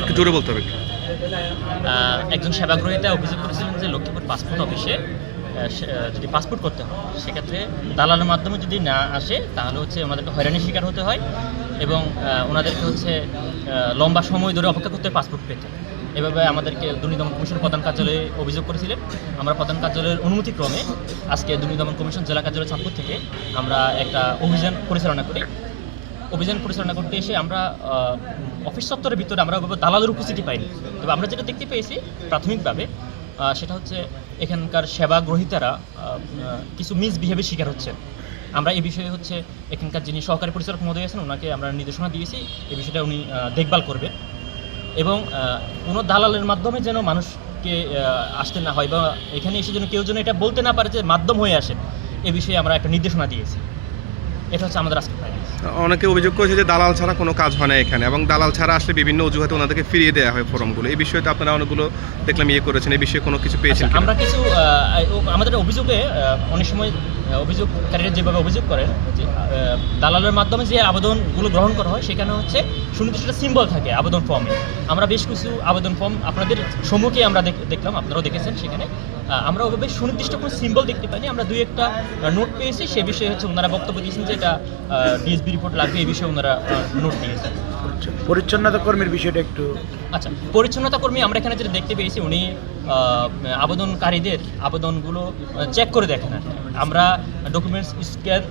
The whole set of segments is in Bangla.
একটু জোরে বলতে হবে একজন সেবাগ্রহীতা অভিযোগ করেছিলেন যে লক্ষ্মীপুর পাসপোর্ট অফিসে যদি পাসপোর্ট করতে হয়, সেক্ষেত্রে দালালের মাধ্যমে যদি না আসে, তাহলে হচ্ছে আমাদেরকে হয়রানির শিকার হতে হয় এবং ওনাদেরকে হচ্ছে লম্বা সময় ধরে অপেক্ষা করতে পাসপোর্ট পেতে। এভাবে আমাদেরকে দুর্নীতি দমন কমিশনের প্রধান কার্যালয়ে অভিযোগ করেছিলেন। আমরা প্রধান কার্যালয়ের অনুমতিক্রমে আজকে দুর্নীতি দমন কমিশন জেলা কার্যালয় চাঁদপুর থেকে আমরা একটা অভিযান পরিচালনা করি। অভিযান পরিচালনা করতে এসে আমরা অফিস চত্বরের ভিতরে আমরা দালালের উপস্থিতি পাইনি তবে আমরা যেটা দেখতে পেয়েছি প্রাথমিকভাবে সেটা হচ্ছে এখানকার সেবা গ্রহীতারা কিছু মিসবিহেভের শিকার হচ্ছেন। আমরা এই বিষয়ে হচ্ছে এখানকার যিনি সহকারী পরিচালক মহোদয় আছেন, ওনাকে আমরা নির্দেশনা দিয়েছি এই বিষয়টা উনি দেখভাল করবেন এবং কোনো দালালের মাধ্যমে যেন মানুষকে আসতে না হয় বা এখানে এসে যেন কেউ যেন এটা বলতে না পারে যে মাধ্যম হয়ে আসে, এ বিষয়ে আমরা একটা নির্দেশনা দিয়েছি। এটা হচ্ছে আমাদের আজকে অনেকে অভিযোগ করেছে যে দালাল ছাড়া কোনো কাজ হয় না এখানে এবং দালাল ছাড়া আসলে বিভিন্ন অজুহাতে ওনাদেরকে ফিরিয়ে দেওয়া হয় ফর্মগুলো। এই বিষয়টা আপনারা অনেকগুলো দেখলাম ইয়ে করেছেন এই বিষয়ে কোনো কিছু পেয়েছেন আচ্ছা, আমরা কিছু আমাদের অভিযোগে অনেক সময় অভিযোগকারীরা যেভাবে অভিযোগ করেন যে দালালের মাধ্যমে যে আবেদনগুলো গ্রহণ করা হয় সেখানে হচ্ছে সুনির্দিষ্ট সিম্বল থাকে আবেদন ফর্মে আমরা বেশ কিছু আবেদন ফর্ম আপনাদের সম্মুখে আমরা দেখ- দেখলাম আপনারাও দেখেছেন সেখানে। আমরা ওভাবে সুনির্দিষ্ট কোনো সিম্বল দেখতে পাইনি। আমরা দুই একটা নোট পেয়েছি। সে বিষয়ে হচ্ছে ওনারা বক্তব্য দিয়েছেন যে এটা ডিএসবি রিপোর্ট লাগবে এই বিষয়ে ওনারা নোট দিয়েছেন। পরিচ্ছন্নতা কর্মীর বিষয়টা একটু আচ্ছা পরিচ্ছন্নতা কর্মী আমরা এখানে যেটা দেখতে পেয়েছি উনি আবেদনকারীদের আবেদনগুলো চেক করে দেখেন আর আমরা ডকুমেন্টস স্ক্যান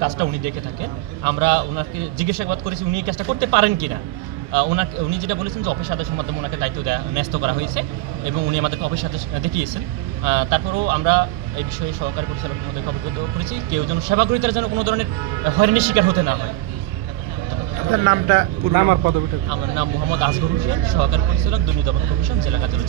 কাজটা উনি দেখে থাকেন। আমরা ওনাকে জিজ্ঞাসাবাদ করেছি উনি এই কাজটা করতে পারেন কিনা। আহ, ওনাকে উনি যেটা বলেছেন যে অফিস আদেশের মাধ্যমে ওনাকে দায়িত্ব দেওয়া ন্যস্ত করা হয়েছে এবং উনি আমাদেরকে অফিস আদেশ দেখিয়েছেন। তারপরেও আমরা এই বিষয়ে সহকারী পরিচালক মহোদয়কে অবগত করেছি কেউ যেন সেবাগ্রহীতারা যেন কোনো ধরনের হয়রানির শিকার হতে না হয়। আপনার নামটা নাম আর পদবিটা আমার নাম মোহাম্মদ আসগর হোসেন সহকারী পরিচালক দুর্নীতি দমন কমিশন জেলা কার্যালয়